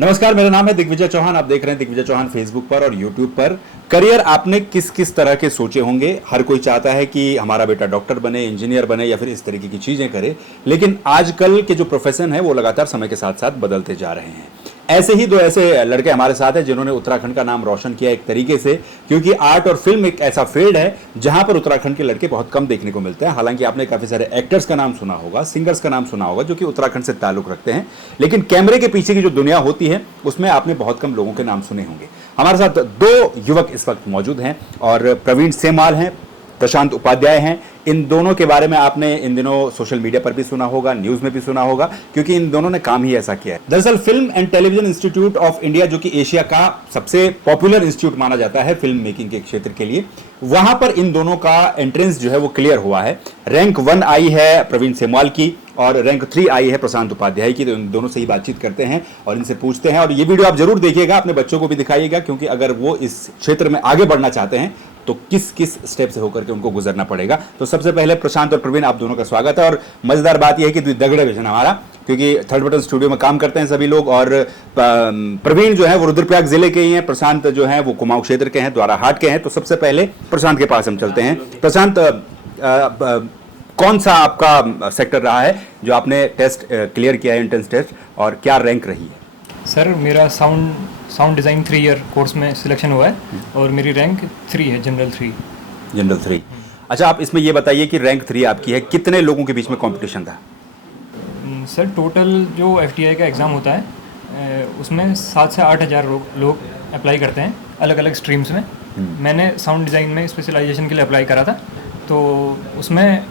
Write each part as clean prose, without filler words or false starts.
नमस्कार, मेरा नाम है दिग्विजय चौहान। आप देख रहे हैं दिग्विजय चौहान फेसबुक पर और यूट्यूब पर। करियर आपने किस किस तरह के सोचे होंगे। हर कोई चाहता है कि हमारा बेटा डॉक्टर बने, इंजीनियर बने या फिर इस तरीके की चीजें करे, लेकिन आजकल के जो प्रोफेशन है वो लगातार समय के साथ साथ बदलते जा रहे हैं। ऐसे ही दो ऐसे लड़के हमारे साथ हैं जिन्होंने उत्तराखंड का नाम रोशन किया एक तरीके से, क्योंकि आर्ट और फिल्म एक ऐसा फील्ड है जहां पर उत्तराखंड के लड़के बहुत कम देखने को मिलते हैं। हालांकि आपने काफी सारे एक्टर्स का नाम सुना होगा, सिंगर्स का नाम सुना होगा जो कि उत्तराखंड से ताल्लुक रखते हैं, लेकिन कैमरे के पीछे की जो दुनिया होती है उसमें आपने बहुत कम लोगों के नाम सुने होंगे। हमारे साथ दो युवक इस वक्त मौजूद हैं और प्रवीण सेमवाल हैं, प्रशांत उपाध्याय हैं। इन दोनों के बारे में आपने इन दिनों सोशल मीडिया पर भी सुना होगा, न्यूज में भी सुना होगा, क्योंकि इन दोनों ने काम ही ऐसा किया है। दरअसल film and television institute of India, जो कि एशिया का सबसे पॉपुलर इंस्टीट्यूट माना जाता है फिल्म मेकिंग के क्षेत्र के लिए, वहां पर इन दोनों का एंट्रेंस जो है वो क्लियर हुआ है। रैंक 1 आई है प्रवीण सेमवाल की और रैंक 3 आई है प्रशांत उपाध्याय की। तो इन दोनों से ही बातचीत करते हैं और इनसे पूछते हैं। और ये वीडियो आप जरूर देखिएगा, अपने बच्चों को भी दिखाइएगा, क्योंकि अगर वो इस क्षेत्र में आगे बढ़ना चाहते हैं तो किस किस स्टेप से होकर के उनको गुजरना पड़ेगा। तो सबसे पहले प्रशांत और प्रवीण, आप दोनों का स्वागत है। और मजेदार बात यह है कि दगड़े विजन हमारा, क्योंकि थर्ड बटन स्टूडियो में काम करते हैं सभी लोग। और प्रवीण जो है वो रुद्रप्रयाग जिले के ही हैं, प्रशांत जो है वो कुमाऊं क्षेत्र के हैं, द्वाराहाट के हैं। तो सबसे पहले प्रशांत के पास हम चलते हैं। प्रशांत, कौन सा आपका सेक्टर रहा है जो आपने टेस्ट क्लियर किया है, एंट्रेंस टेस्ट, और क्या रैंक रही है? सर मेरा साउंड डिज़ाइन 3 ईयर कोर्स में सिलेक्शन हुआ है और मेरी रैंक 3 है, जनरल 3। जनरल 3। अच्छा, आप इसमें ये बताइए कि रैंक 3 आपकी है, कितने लोगों के बीच में कंपटीशन था? सर टोटल जो FTI का एग्ज़ाम होता है उसमें 7 से 8 हज़ार लोग अप्लाई करते हैं अलग अलग स्ट्रीम्स में। मैंने साउंड डिज़ाइन में स्पेशलाइजेशन के लिए अप्लाई करा था, तो उसमें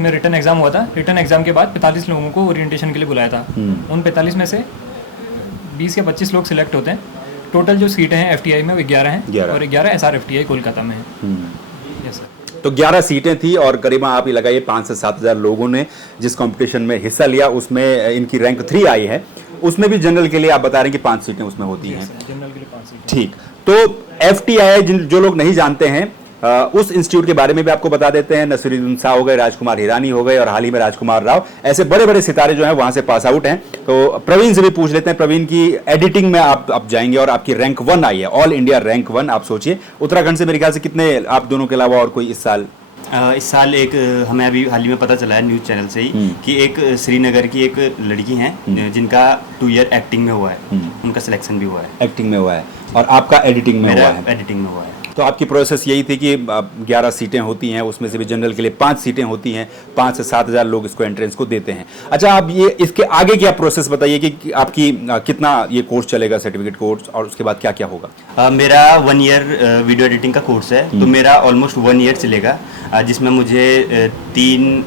रिटन एग्ज़ाम हुआ था। रिटन एग्ज़ाम के बाद 45 लोगों को ओरिएंटेशन के लिए बुलाया था। उन 45 में से 20 या 25 लोग सिलेक्ट होते हैं। टोटल जो सीटें हैं FTI में वो 11 हैं और 11 SRFTI कोलकाता में है। Yes sir. तो 11 सीटें थी और करीबन आप ये लगाइए 5 से 7 हज़ार लोगों ने जिस कंपटीशन में हिस्सा लिया उसमें इनकी रैंक 3 आई है। उसमें भी जनरल के लिए आप बता रहे हैं कि 5 सीटें उसमें होती हैं। जनरल के लिए 5 सीटें। ठीक, तो FTI जो लोग नहीं जानते हैं, उस इंस्टीट्यूट के बारे में भी आपको बता देते हैं। नसीरुद्दीन शाह हो गए, राजकुमार हिरानी हो गए और हाल ही में राजकुमार राव, ऐसे बड़े बड़े सितारे जो हैं वहां से पास आउट हैं। तो प्रवीण से भी पूछ लेते हैं। प्रवीण की एडिटिंग में आप जाएंगे और आपकी रैंक 1 आई है, ऑल इंडिया रैंक 1। आप सोचिए, उत्तराखंड से मेरे ख्याल से कितने, आप दोनों के अलावा और कोई इस साल एक हमें अभी हाल ही में पता चला है न्यूज़ चैनल से ही कि एक श्रीनगर की एक लड़की हैं जिनका 2 ईयर एक्टिंग में हुआ है, उनका सिलेक्शन भी हुआ है। एक्टिंग में हुआ है और आपका एडिटिंग में हुआ है? एडिटिंग में हुआ है। तो आपकी प्रोसेस यही थी कि 11 सीटें होती हैं, उसमें से भी जनरल के लिए 5 सीटें होती हैं, 5 से 7 हज़ार लोग इसको एंट्रेंस को देते हैं। अच्छा, आप ये इसके आगे की आप प्रोसेस बताइए कि आपकी कितना ये कोर्स चलेगा, सर्टिफिकेट कोर्स, और उसके बाद क्या क्या होगा? मेरा 1 ईयर वीडियो एडिटिंग का कोर्स है, तो मेरा ऑलमोस्ट 1 ईयर चलेगा, जिसमें मुझे 3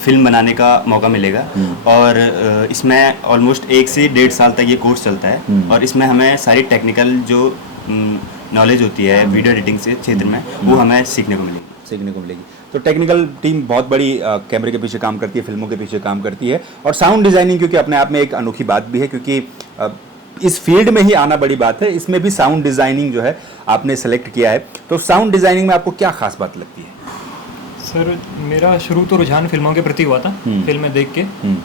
फिल्म बनाने का मौका मिलेगा। और इसमें ऑलमोस्ट 1 से 1.5 साल तक ये कोर्स चलता है और इसमें हमें सारी टेक्निकल जो नॉलेज होती है वीडियो एडिटिंग से क्षेत्र में, वो हमें सीखने को मिलेगी। तो टेक्निकल टीम बहुत बड़ी कैमरे के पीछे काम करती है, फिल्मों के पीछे काम करती है। और साउंड डिजाइनिंग, क्योंकि अपने आप में एक अनोखी बात भी है, क्योंकि इस फील्ड में ही आना बड़ी बात है। इसमें भी साउंड डिजाइनिंग जो है आपने सेलेक्ट किया है, तो साउंड डिजाइनिंग में आपको क्या खास बात लगती है? सर मेरा शुरू तो रुझान फिल्मों के प्रति हुआ था। फिल्में देख के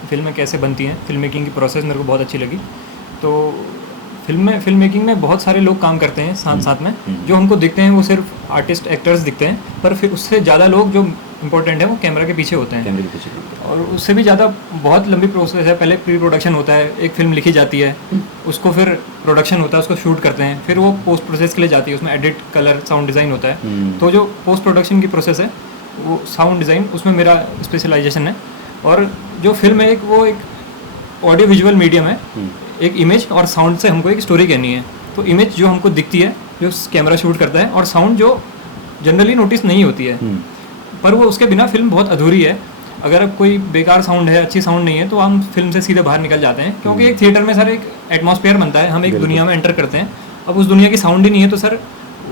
फिल्में कैसे बनती हैं, फिल्म मेकिंग की प्रोसेस मेरे को बहुत अच्छी लगी। तो फिल्म मेकिंग में बहुत सारे लोग काम करते हैं साथ में। जो हमको दिखते हैं वो सिर्फ आर्टिस्ट, एक्टर्स दिखते हैं, पर फिर उससे ज़्यादा लोग जो इम्पोर्टेंट है वो कैमरा के पीछे होते हैं। कैमरे के पीछे, और उससे भी ज़्यादा बहुत लंबी प्रोसेस है। पहले प्री प्रोडक्शन होता है, एक फिल्म लिखी जाती है, उसको फिर प्रोडक्शन होता है, उसको शूट करते हैं, फिर वो पोस्ट प्रोसेस के लिए जाती है, उसमें एडिट, कलर, साउंड डिज़ाइन होता है। तो जो पोस्ट प्रोडक्शन की प्रोसेस है वो साउंड डिज़ाइन, उसमें मेरा स्पेशलाइजेशन है। और जो फिल्म है वो एक ऑडियो विजुअल मीडियम है, एक इमेज और साउंड से हमको एक स्टोरी कहनी है। तो इमेज जो हमको दिखती है, जो कैमरा शूट करता है, और साउंड जो जनरली नोटिस नहीं होती है, पर वो उसके बिना फिल्म बहुत अधूरी है। अगर अब कोई बेकार साउंड है, अच्छी साउंड नहीं है, तो हम फिल्म से सीधे बाहर निकल जाते हैं, क्योंकि एक थिएटर में सर एक एटमॉस्फेयर बनता है, हम एक दुनिया में एंटर करते हैं। अब उस दुनिया की साउंड ही नहीं है तो सर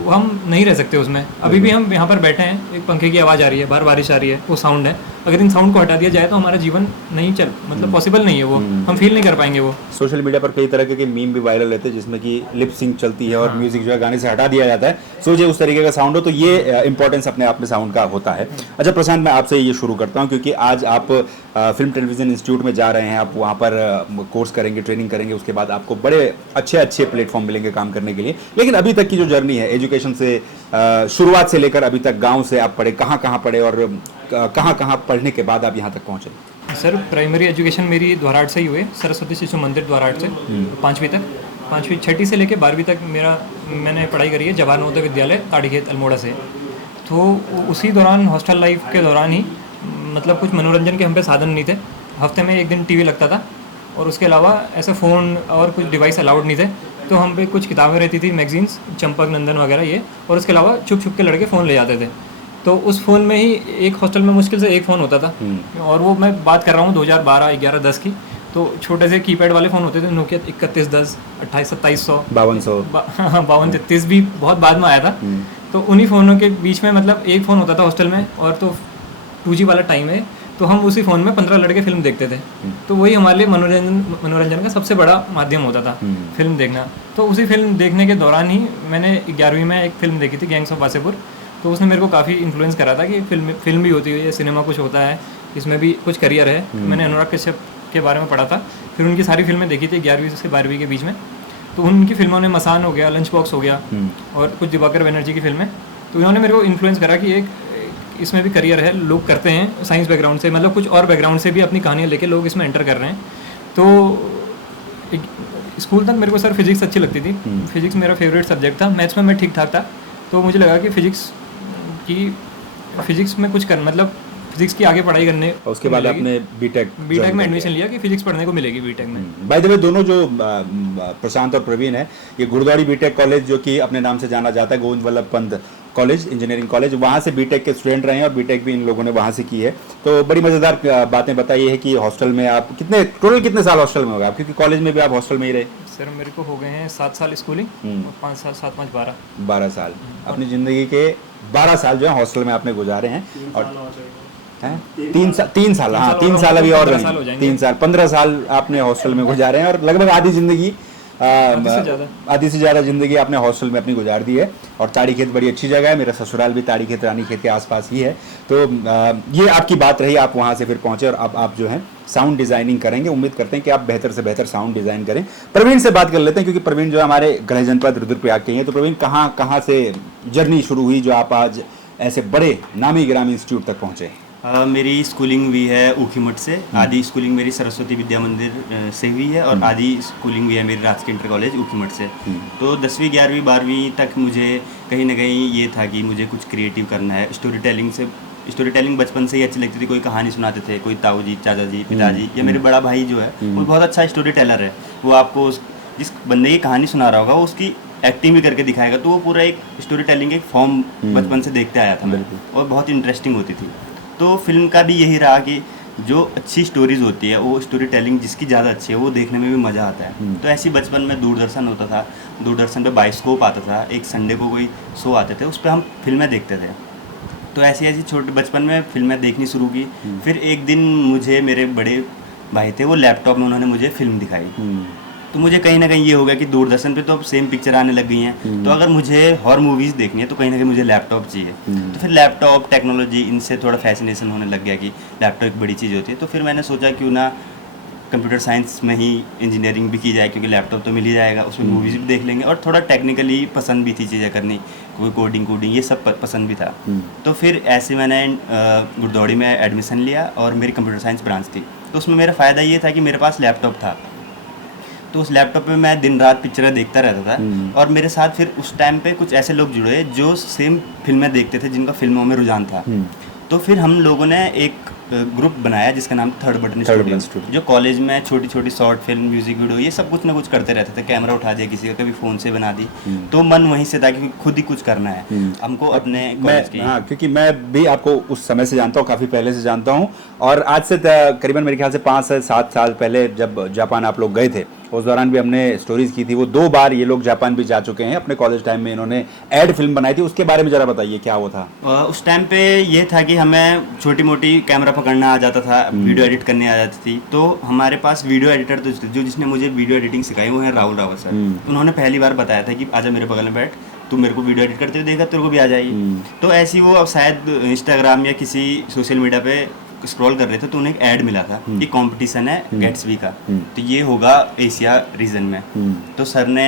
हम नहीं रह सकते उसमें। अभी भी हम यहाँ पर बैठे हैं, एक पंखे की आवाज़ आ रही है, बाहर बारिश आ रही है, वो साउंड है। अगर इन साउंड को हटा दिया जाए तो हमारा जीवन नहीं चल मतलब पॉसिबल नहीं है वो, हम फील नहीं कर पाएंगे वो। सोशल मीडिया पर कई तरह के मीम भी वायरल रहते हैं जिसमें कि लिप सिंक चलती है और म्यूजिक जो है गाने से हटा दिया जाता है, सोचिए उस तरीके का साउंड हो, तो ये इंपॉर्टेंस अपने आप में साउंड का होता है। अच्छा प्रशांत, मैं आपसे ये शुरू करता हूँ क्योंकि आज आप फिल्म टेलीविजन इंस्टीट्यूट में जा रहे हैं, आप वहाँ पर कोर्स करेंगे, ट्रेनिंग करेंगे, उसके बाद आपको बड़े अच्छे अच्छे प्लेटफॉर्म मिलेंगे काम करने के लिए। लेकिन अभी तक की जो जर्नी है एजुकेशन से, शुरुआत से लेकर अभी तक, गाँव से आप पढ़े, कहाँ पढ़े और कहाँ पढ़ने के बाद आप यहाँ तक पहुँचे? सर प्राइमरी एजुकेशन मेरी द्वाराट से ही हुई, सरस्वती शिशु मंदिर द्वाराट से 5वीं तक, 5वीं 6ठी से लेकर 12वीं तक मैंने पढ़ाई करी है जवाहर नवोदय विद्यालय ताड़ीखेत अल्मोड़ा से। तो उसी दौरान हॉस्टल लाइफ के दौरान ही मतलब कुछ मनोरंजन के हम पे साधन नहीं थे, हफ्ते में एक दिन टीवी लगता था और उसके अलावा ऐसे फ़ोन और कुछ डिवाइस अलाउड नहीं थे। तो हम पे कुछ किताबें रहती थी, मैगजीन्स, चंपक नंदन वगैरह ये, और उसके अलावा छुप छुप के लड़के फ़ोन ले जाते थे। तो उस फ़ोन में ही एक हॉस्टल में मुश्किल से एक फ़ोन होता था, और वो मैं बात कर रहा हूँ 2012, 11, 10 की। तो छोटे से कीपैड वाले फ़ोन होते थे, नोकिया 3110, 28, 2700, 5233 भी बहुत बाद में आया था। तो उन्हीं फ़ोनों के बीच में मतलब एक फ़ोन होता था हॉस्टल में, और तो 2G वाला टाइम है, तो हम उसी फ़ोन में 15 लड़के फिल्म देखते थे। तो वही हमारे लिए मनोरंजन का सबसे बड़ा माध्यम होता था, फिल्म देखना। तो उसी फिल्म देखने के दौरान ही मैंने 11वीं में एक फ़िल्म देखी थी, गैंग्स ऑफ वासेपुर। तो उसने मेरे को काफ़ी इन्फ्लुएंस करा था कि फिल्म भी होती है, सिनेमा कुछ होता है, इसमें भी कुछ करियर है। मैंने अनुराग कश्यप के बारे में पढ़ा था, फिर उनकी सारी फिल्में देखी थी 11वीं से 12वीं के बीच में। तो उनकी फिल्मों ने मसान हो गया, लंच बॉक्स हो गया, और कुछ दिवाकर बनर्जी की फिल्में, तो इन्होंने मेरे को इन्फ्लुएंस करा कि एक इसमें भी करियर है, लोग करते हैं साइंस बैकग्राउंड से, मतलब कुछ और बैकग्राउंड से भी अपनी कहानियाँ लेके लोग इसमें एंटर कर रहे हैं। तो स्कूल तक मेरे को सर फिजिक्स अच्छी लगती थी, फिजिक्स मेरा फेवरेट सब्जेक्ट था। मैथ्स में मैं ठीक ठाक था, तो मुझे लगा कि फिजिक्स में कुछ कर मतलब फिजिक्स की आगे पढ़ाई करने। उसके बाद आपने बीटेक में एडमिशन लिया कि फिजिक्स पढ़ने को मिलेगी बीटेक में। बाय द वे दोनों जो प्रशांत और प्रवीण है, ये गुरुद्वारी बीटेक कॉलेज जो कि अपने नाम से जाना जाता है, Govind Vallabh Pant college, engineering college, वहाँ से बीटेक के स्टूडेंट रहे हैं और बीटेक भी इन लोगों ने वहाँ से की है। तो बड़ी मज़ेदार बातें बताई है कि हॉस्टल में आप टोटल कितने साल हॉस्टल में होगा आप, क्योंकि कॉलेज में भी आप हॉस्टल में ही रहे? सर मेरे को हो गए हैं 7 साल स्कूलिंग और 5 साल 7, 5, 12 साल अपनी ज़िंदगी के 12 साल जो है हॉस्टल में आपने गुजारे हैं। और 3 साल, हाँ 3 साल अभी और 3 साल, 15 साल आपने हॉस्टल में गुजारे हैं, और लगभग आधी जिंदगी, आधी से ज़्यादा जिंदगी आपने हॉस्टल में अपनी गुजार दी है। और ताड़ीखेत बड़ी अच्छी जगह है, मेरा ससुराल भी ताड़ीखेत रानीखेत के आसपास ही है। तो ये आपकी बात रही, आप वहाँ से फिर पहुँचे और अब आप जो है साउंड डिज़ाइनिंग करेंगे। उम्मीद करते हैं कि आप बेहतर से बेहतर साउंड डिज़ाइन करें। प्रवीण से बात कर लेते हैं, क्योंकि प्रवीण जो है हमारे गृह जनपद रुद्रप्रयाग के हैं। तो प्रवीण, कहाँ से जर्नी शुरू हुई जो आप आज ऐसे बड़े नामी गिरामी इंस्टीट्यूट तक पहुँचे? मेरी स्कूलिंग हुई है ऊखीमठ से। आधी स्कूलिंग मेरी सरस्वती विद्या मंदिर से हुई है, और आधी स्कूलिंग हुई है मेरी राजकीय इंटर कॉलेज ऊखीमठ से। तो 10वीं 11वीं 12वीं तक मुझे कहीं ना कहीं ये था कि मुझे कुछ क्रिएटिव करना है। स्टोरी टेलिंग बचपन से ही अच्छी लगती थी। कोई कहानी सुनाते थे, कोई ताऊ जी, चाचा जी, पिताजी, या मेरे बड़ा भाई जो है वो बहुत अच्छा स्टोरी टेलर है। वो आपको जिस बंदे की कहानी सुना रहा होगा वो उसकी एक्टिंग भी करके दिखाएगा। तो वो पूरा एक स्टोरी टेलिंग एक फॉर्म बचपन से देखते आया था मैं, और बहुत इंटरेस्टिंग होती थी। तो फिल्म का भी यही रहा कि जो अच्छी स्टोरीज होती है, वो स्टोरी टेलिंग जिसकी ज़्यादा अच्छी है, वो देखने में भी मज़ा आता है। तो ऐसी बचपन में दूरदर्शन होता था, दूरदर्शन पे बायोस्कोप आता था, एक संडे को कोई शो आते थे, उस पर हम फिल्में देखते थे। तो ऐसी छोटे बचपन में फिल्में देखनी शुरू की। फिर एक दिन मुझे मेरे बड़े भाई थे, वो लैपटॉप में उन्होंने मुझे फिल्म दिखाई। तो मुझे कहीं ना कहीं ये हो गया कि दूरदर्शन पे तो अब सेम पिक्चर आने लग गई हैं, तो अगर मुझे हॉरर मूवीज़ देखनी है तो कहीं ना कहीं मुझे लैपटॉप चाहिए। तो फिर लैपटॉप, टेक्नोलॉजी, इनसे थोड़ा फैसिनेशन होने लग गया कि लैपटॉप एक बड़ी चीज़ होती है। तो फिर मैंने सोचा क्यों ना कंप्यूटर साइंस में ही इंजीनियरिंग भी की जाए, क्योंकि लैपटॉप तो मिल ही जाएगा, उसमें मूवीज़ भी देख लेंगे। और थोड़ा टेक्निकली पसंद भी थी चीज़ें करनी, कोई कोडिंग ये सब पसंद भी था। तो फिर ऐसे मैंने गुरदौड़ी में एडमिशन लिया, और मेरी कंप्यूटर साइंस ब्रांच थी। तो उसमें मेरा फ़ायदा ये था कि मेरे पास लैपटॉप था, तो उस लैपटॉप पे मैं दिन रात पिक्चरें देखता रहता था। और मेरे साथ फिर उस टाइम पे कुछ ऐसे लोग जुड़े जो सेम फिल्में देखते थे, जिनका फिल्मों में रुझान था। तो फिर हम लोगों ने एक ग्रुप बनाया जिसका नाम थर्ड बटन स्टूडियो, जो कॉलेज में छोटी छोटी शॉर्ट फिल्म, म्यूजिक वीडियो, ये सब कुछ ना कुछ करते रहते थे। कैमरा उठा दिया किसी का, कभी फ़ोन से बना दी। तो मन वहीं से था कि खुद ही कुछ करना है हमको अपने कॉलेज के। हाँ, क्योंकि मैं भी आपको उस समय से जानता हूँ, काफ़ी पहले से जानता हूँ। और आज से करीबन मेरे ख्याल से 5 से 7 साल पहले जब जापान आप लोग गए थे, उस दौरान भी हमने स्टोरीज की थी। वो 2 बार ये लोग जापान भी जा चुके हैं अपने कॉलेज टाइम में। इन्होंने एड फिल्म बनाई थी, उसके बारे में ज़रा बताइए क्या वो था। उस टाइम पे ये था कि हमें छोटी मोटी कैमरा पकड़ना आ जाता था, वीडियो एडिट करने आ जाती थी। तो हमारे पास वीडियो एडिटर तो जो जिसने मुझे वीडियो एडिटिंग सिखाई वो है राहुल रावत सर। उन्होंने पहली बार बताया था कि आजा मेरे बगल में बैठ, तू मेरे को वीडियो एडिट करते हुए देखा, तेरे को भी आ जाएगी। तो ऐसी वो अब शायद इंस्टाग्राम या किसी सोशल मीडिया पे स्क्रॉल कर रहे थे तो उन्हें एक ऐड मिला था कि कंपटीशन है गेट्सबी का, तो ये होगा एशिया रीजन में। तो सर ने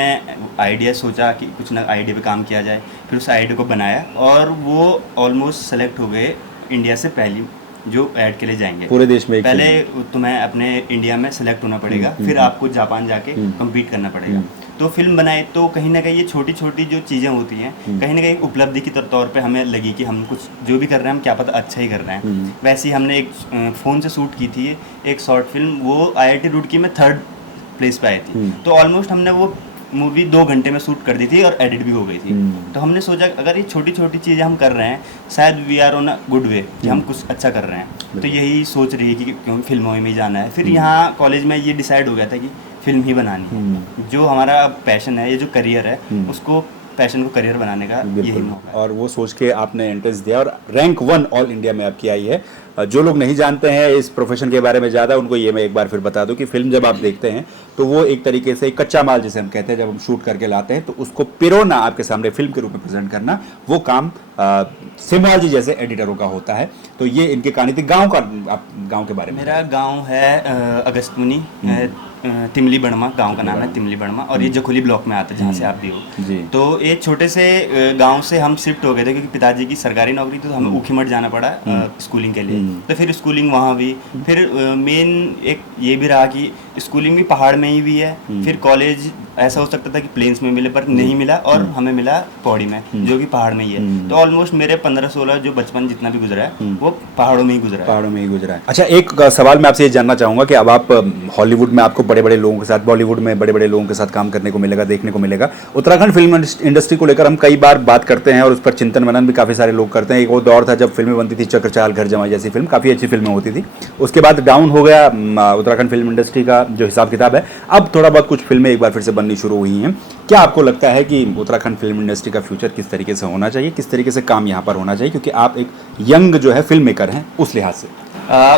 आइडिया सोचा कि कुछ ना आइडिया पे काम किया जाए, फिर उस आइडिया को बनाया और वो ऑलमोस्ट सेलेक्ट हो गए इंडिया से पहली जो ऐड के लिए जाएंगे। पूरे देश में पहले तुम्हें अपने इंडिया में सेलेक्ट होना पड़ेगा, फिर आपको जापान जाके कम्पीट करना पड़ेगा। तो फिल्म बनाए तो कहीं ना कहीं ये छोटी छोटी जो चीज़ें होती हैं कहीं ना कहीं उपलब्धि के तौर पे हमें लगी कि हम कुछ जो भी कर रहे हैं हम क्या पता अच्छा ही कर रहे हैं। वैसे ही हमने एक फ़ोन से शूट की थी एक शॉर्ट फिल्म, वो IIT रुड़की में 3rd प्लेस पे आई थी। तो ऑलमोस्ट हमने वो मूवी 2 घंटे में शूट कर दी थी और एडिट भी हो गई थी। तो हमने सोचा अगर ये छोटी छोटी चीज़ें हम कर रहे हैं शायद we are on a good way कि हम कुछ अच्छा कर रहे हैं। तो यही सोच रही है कि क्यों फिल्मों में ही जाना है। फिर यहाँ कॉलेज में ये डिसाइड हो गया था कि फिल्म ही बनानी है। जो हमारा पैशन है, ये जो करियर है, उसको पैशन को करियर बनाने का यही मौका है। और वो सोच के आपने एंट्रेंस दिया और रैंक 1 ऑल इंडिया में आपकी आई है। जो लोग नहीं जानते हैं इस प्रोफेशन के बारे में ज़्यादा, उनको ये मैं एक बार फिर बता दूं कि फिल्म जब आप देखते हैं तो वो एक तरीके से कच्चा माल जिसे हम कहते हैं, जब हम शूट करके लाते हैं तो उसको पिरोना, आपके सामने फिल्म के रूप में प्रेजेंट करना, वो काम सिमवाल जी जैसे एडिटरों का होता है। तो ये इनके कहानी थी। गाँव का, आप गाँव के बारे में? मेरा गाँव है अगस्तमुनि, तिमली बड़मा गांव का नाम है, तिमली बड़मा, और ये जखोली ब्लॉक में आता है जहाँ से आप भी हो। तो ये छोटे से गांव से हम शिफ्ट हो गए थे क्योंकि पिताजी की सरकारी नौकरी थी, तो हमें ऊखीमठ जाना पड़ा स्कूलिंग के लिए। तो फिर स्कूलिंग वहाँ भी, फिर मेन एक ये भी रहा कि स्कूलिंग भी पहाड़ में ही भी है। फिर कॉलेज ऐसा हो सकता था कि प्लेन्स में मिले, पर नहीं मिला और हमें मिला पौड़ी में जो कि पहाड़ में ही है। तो ऑलमोस्ट मेरे 15-16 जो बचपन जितना भी गुजरा है वो पहाड़ों में ही गुजरा है। पहाड़ों में ही गुजरा है। अच्छा, एक सवाल मैं आपसे ये जानना चाहूँगा कि अब आप हॉलीवुड में आपको बड़े बड़े लोगों के साथ, बॉलीवुड में बड़े बड़े लोगों के साथ काम करने को मिलेगा, देखने को मिलेगा। उत्तराखंड फिल्म इंडस्ट्री को लेकर हम कई बार बात करते हैं और उस पर चिंतन मनन भी काफ़ी सारे लोग करते हैं। एक वो दौर था जब फिल्में बनती थी, चक्रचाल, घर जमाई जैसी फिल्म, काफ़ी अच्छी फिल्में होती थी। उसके बाद डाउन हो गया उत्तराखंड फिल्म इंडस्ट्री का जो हिसाब किताब है। अब थोड़ा बहुत कुछ फिल्में एक बार फिर से बननी शुरू हुई हैं। क्या आपको लगता है कि उत्तराखंड फिल्म इंडस्ट्री का फ्यूचर किस तरीके से होना चाहिए, किस तरीके से काम यहाँ पर होना चाहिए, क्योंकि आप एक यंग जो है फिल्म मेकर हैं उस लिहाज से?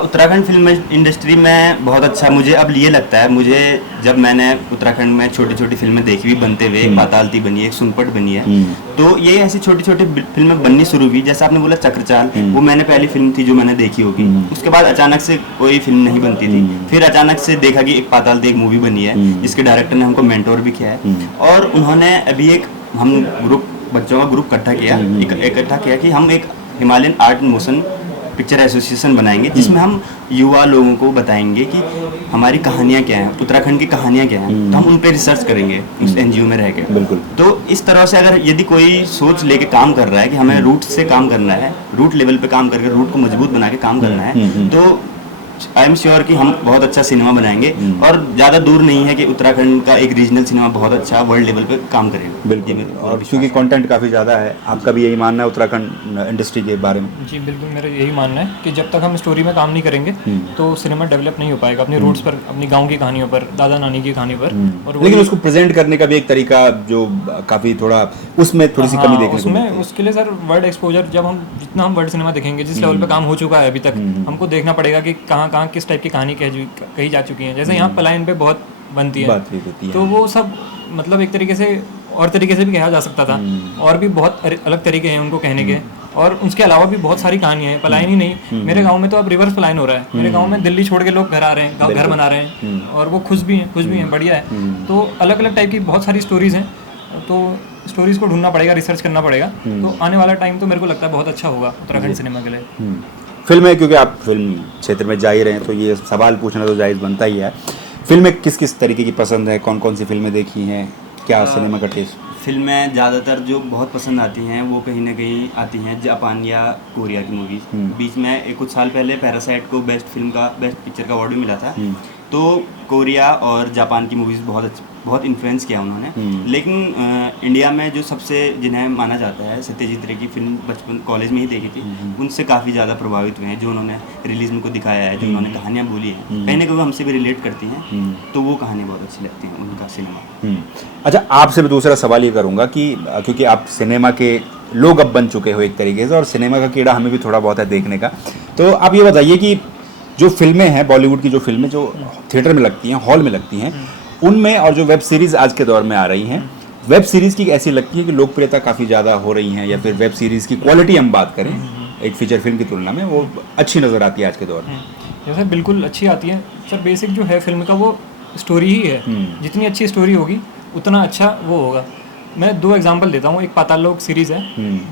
उत्तराखंड फिल्म इंडस्ट्री में बहुत अच्छा मुझे अब ये लगता है, मुझे जब मैंने उत्तराखंड में छोटी छोटी फिल्में देखी हुई बनते हुए, एक पातालती बनी है, एक सुनपट बनी है, तो ये ऐसी छोटी छोटी फिल्में बननी शुरू हुई। जैसे आपने बोला चक्रचाल, वो मैंने पहली फिल्म थी जो मैंने देखी होगी। उसके बाद अचानक से कोई फिल्म नहीं बनती थी, फिर अचानक से देखा कि एक पातालती एक मूवी बनी है जिसके डायरेक्टर ने हमको मेंटोर भी किया है। और उन्होंने अभी एक हम ग्रुप बच्चों का ग्रुप इकट्ठा किया कि हम एक Himalayan art and motion picture association बनाएंगे जिसमें हम युवा लोगों को बताएंगे कि हमारी कहानियाँ क्या हैं, उत्तराखंड की कहानियाँ क्या हैं, तो हम उन पर रिसर्च करेंगे उस NGO में रह के। बिल्कुल। तो इस तरह से अगर यदि कोई सोच लेके काम कर रहा है कि हमें रूट से काम करना है, रूट लेवल पे काम करके रूट को मजबूत बना के काम करना है, तो आई एम श्योर कि हम बहुत अच्छा सिनेमा बनाएंगे। और ज़्यादा दूर नहीं है कि उत्तराखंड का एक रीजनल सिनेमा बहुत अच्छा वर्ल्ड लेवल पे काम करेगा। बिल्कुल। और क्योंकि कंटेंट काफ़ी ज़्यादा है, आपका भी यही मानना है उत्तराखंड इंडस्ट्री के बारे में? जी बिल्कुल, मेरा यही मानना है कि जब तक हम स्टोरी में काम नहीं करेंगे तो सिनेमा डेवलप नहीं हो पाएगा अपने रूट्स पर, अपनी गाँव की कहानियों पर, दादा नानी की कहानी पर। और लेकिन उसको प्रेजेंट करने का भी एक तरीका जो काफ़ी थोड़ा उसमें थोड़ी सी कमी देखने को उसमें उसके लिए सर वर्ल्ड एक्सपोजर, जब हम जितना हम वर्ल्ड सिनेमा देखेंगे, जिस लेवल पे काम हो चुका है अभी तक, हमको देखना पड़ेगा कि कहाँ कहाँ किस टाइप की कहानी कही जा चुकी है। जैसे यहाँ पलायन पे बहुत बनती है, तो वो सब मतलब एक तरीके से और तरीके से भी कहा जा सकता था, और भी बहुत अलग तरीके हैं उनको कहने के। और उसके अलावा भी बहुत सारी कहानियां हैं, पलायन ही नहीं। मेरे गांव में तो अब रिवर्स पलायन हो रहा है। मेरे गांव में दिल्ली छोड़ के लोग घर आ रहे हैं, घर बना रहे हैं, और वो खुश भी हैं, बढ़िया है। तो अलग अलग टाइप की बहुत सारी स्टोरीज हैं, तो स्टोरीज को ढूंढना पड़ेगा, रिसर्च करना पड़ेगा। तो आने वाला टाइम तो मेरे को लगता है बहुत अच्छा होगा उत्तराखंड सिनेमा के लिए। फिल्में, क्योंकि आप फिल्म क्षेत्र में जा ही रहे हैं तो ये सवाल पूछना तो जायज़ बनता ही है। फिल्में किस किस तरीके की पसंद है, कौन कौन सी फिल्में देखी हैं, क्या सिनेमा का टेस्ट? फिल्में ज़्यादातर जो बहुत पसंद आती हैं वो कहीं ना कहीं आती हैं जापान या कोरिया की मूवीज़। बीच में कुछ साल पहले पैरासाइट को बेस्ट पिक्चर का अवार्ड भी मिला था। तो कोरिया और जापान की मूवीज़ बहुत इन्फ्लुएंस किया उन्होंने। लेकिन इंडिया में जो सबसे जिन्हें माना जाता है, सत्यजीत रे की फिल्म बचपन कॉलेज में ही देखी थी, उनसे काफ़ी ज़्यादा प्रभावित हुए हैं। जो उन्होंने रिलीज में को दिखाया है, जो उन्होंने कहानियाँ बोली हैं, कहीं ना कहीं वो हमसे भी रिलेट करती हैं, तो वो कहानी बहुत अच्छी लगती है उनका सिनेमा। अच्छा, आपसे मैं दूसरा सवाल ये करूँगा कि क्योंकि आप सिनेमा के लोग अब बन चुके हो एक तरीके से, और सिनेमा का कीड़ा हमें भी थोड़ा बहुत है देखने का। तो आप ये बताइए कि जो फिल्में हैं, बॉलीवुड की जो फिल्में जो थिएटर में लगती हैं, हॉल में लगती हैं, उनमें और जो वेब सीरीज़ आज के दौर में आ रही हैं, वेब सीरीज़ की ऐसी लगती है कि लोकप्रियता काफ़ी ज़्यादा हो रही हैं, या फिर वेब सीरीज़ की क्वालिटी हम बात करें एक फीचर फिल्म की तुलना में, वो अच्छी नज़र आती है आज के दौर में? जैसे बिल्कुल अच्छी आती है सर। बेसिक जो है फिल्म का वो स्टोरी ही है। जितनी अच्छी स्टोरी होगी उतना अच्छा वो होगा। मैं 2 एग्जांपल देता हूँ। एक पाताल लोक सीरीज है,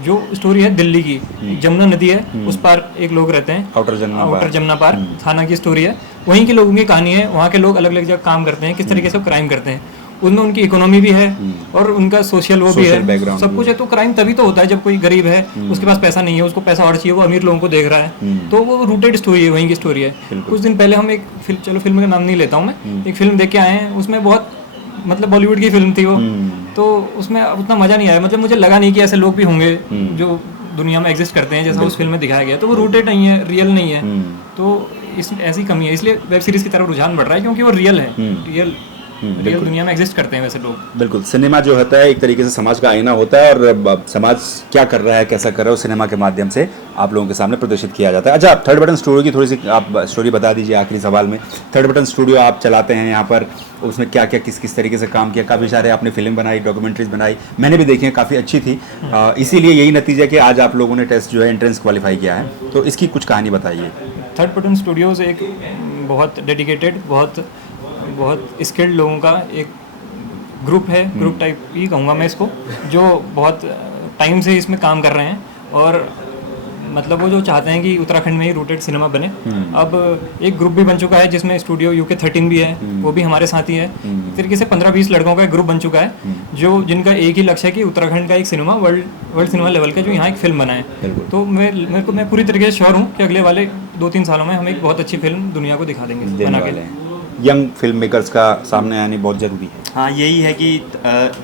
जो स्टोरी है दिल्ली की, जमुना नदी है, उस पार एक लोग रहते हैं, आउटर जमुना पार थाना की स्टोरी है। वहीं के लोगों की कहानी है, वहाँ के लोग अलग अलग जगह काम करते हैं, किस तरीके से क्राइम करते हैं, उनमें उनकी इकोनॉमी भी है और उनका सोशल वो भी है, सब कुछ है। तो क्राइम तभी तो होता है जब कोई गरीब है, उसके पास पैसा नहीं है, उसको पैसा और चाहिए, वो अमीर लोगों को देख रहा है, तो वो रूटेड स्टोरी है, वहीं की स्टोरी है। कुछ दिन पहले हम एक चलो फिल्म का नाम नहीं लेता हूँ मैं, एक फिल्म देख के आए हैं, उसमें बहुत मतलब बॉलीवुड की फिल्म थी वो, तो उसमें उतना मजा नहीं आया। मतलब मुझे लगा नहीं कि ऐसे लोग भी होंगे जो दुनिया में एग्जिस्ट करते हैं जैसा उस फिल्म में दिखाया गया। तो वो रूटेड नहीं है, रियल नहीं है, तो इस ऐसी कमी है। इसलिए वेब सीरीज की तरफ रुझान बढ़ रहा है, क्योंकि वो रियल है, रियल दुनिया में एग्जिस्ट करते हैं वैसे लोग। बिल्कुल, सिनेमा जो होता है एक तरीके से समाज का आईना होता है, और समाज क्या कर रहा है, कैसा कर रहा है, उस सिनेमा के माध्यम से आप लोगों के सामने प्रदर्शित किया जाता है। अच्छा, आप थर्ड बटन स्टूडियो की थोड़ी सी आप स्टोरी बता दीजिए आखिरी सवाल में। थर्ड बटन स्टूडियो आप चलाते हैं यहाँ पर, उसमें क्या क्या किस किस तरीके से काम किया? काफ़ी सारे आपने फिल्म बनाई, डॉक्यूमेंट्रीज बनाई, मैंने भी देखी है, काफ़ी अच्छी थी। इसीलिए यही नतीजा कि आज आप लोगों ने टेस्ट जो है एंट्रेंस क्वालिफाई किया है, तो इसकी कुछ कहानी बताइए। थर्ड बटन स्टूडियोज़ एक बहुत डेडिकेटेड, बहुत स्किल्ड लोगों का एक ग्रुप है, ग्रुप टाइप ही कहूँगा मैं इसको, जो बहुत टाइम से इसमें काम कर रहे हैं, और मतलब वो जो चाहते हैं कि उत्तराखंड में ही रूटेड सिनेमा बने। अब एक ग्रुप भी बन चुका है जिसमें स्टूडियो UK13 भी है, वो भी हमारे साथ ही है। एक तरीके से 15-20 लड़कों का एक ग्रुप बन चुका है, जो जिनका एक ही लक्ष्य है कि उत्तराखंड का एक सिनेमा वर्ल्ड सिनेमा लेवल का जो यहाँ एक फिल्म बनाए। तो मैं पूरी तरीके से श्योर हूँ कि अगले वाले 2-3 सालों में हम एक बहुत अच्छी फिल्म दुनिया को दिखा देंगे बना के। यंग फिल्म मेकर्स का सामने आने बहुत ज़रूरी है। हाँ, यही है कि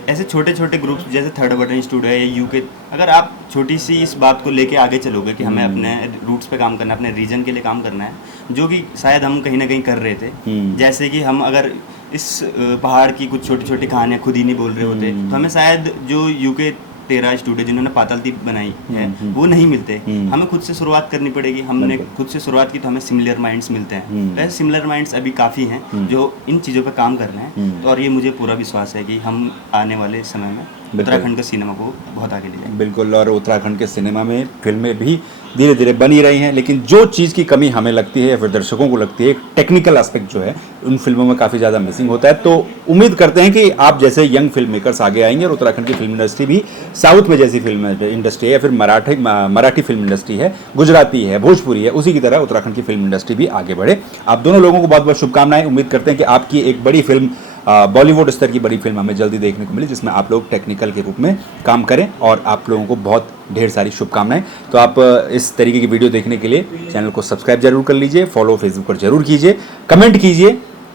ऐसे छोटे छोटे ग्रुप्स जैसे थर्ड बटन स्टूडियो है या UK, अगर आप छोटी सी इस बात को लेके आगे चलोगे कि हमें अपने रूट्स पे काम करना है, अपने रीजन के लिए काम करना है, जो कि शायद हम कहीं ना कहीं कर रहे थे। जैसे कि हम अगर इस पहाड़ की कुछ छोटी छोटी कहानियाँ खुद ही नहीं बोल रहे होते, तो हमें शायद जो UK13 स्टूडियो जिन्होंने पाताल दीप बनाई है वो नहीं मिलते। हमें खुद से शुरुआत करनी पड़ेगी। हमने खुद से शुरुआत की तो हमें सिमिलर माइंड्स मिलते हैं। वैसे सिमिलर माइंड्स अभी काफ़ी हैं जो इन चीज़ों पर काम कर रहे हैं। तो और ये मुझे पूरा विश्वास है कि हम आने वाले समय में उत्तराखंड के सिनेमा को बहुत आगे ले जाएंगे। बिल्कुल, और उत्तराखंड के सिनेमा में फिल्में भी धीरे धीरे बनी रही हैं, लेकिन जो चीज़ की कमी हमें लगती है या फिर दर्शकों को लगती है, एक टेक्निकल एस्पेक्ट जो है उन फिल्मों में काफ़ी ज़्यादा मिसिंग होता है। तो उम्मीद करते हैं कि आप जैसे यंग फिल्म मेकर्स आगे आएंगे और उत्तराखंड की फिल्म इंडस्ट्री भी साउथ में जैसी फिल्म इंडस्ट्री है या फिर मराठी फिल्म इंडस्ट्री है, गुजराती है, भोजपुरी है, उसी की तरह उत्तराखंड की फिल्म इंडस्ट्री भी आगे बढ़े। आप दोनों लोगों को बहुत बहुत शुभकामनाएं। उम्मीद करते हैं कि आपकी एक बड़ी फिल्म, बॉलीवुड स्तर की बड़ी फिल्म हमें जल्दी देखने को मिली, जिसमें आप लोग टेक्निकल के रूप में काम करें, और आप लोगों को बहुत ढेर सारी शुभकामनाएं। तो आप इस तरीके की वीडियो देखने के लिए चैनल को सब्सक्राइब जरूर कर लीजिए, फॉलो फेसबुक पर जरूर कीजिए, कमेंट कीजिए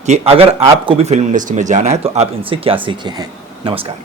कि अगर आपको भी फिल्म इंडस्ट्री में जाना है तो आप इनसे क्या सीखे हैं। नमस्कार।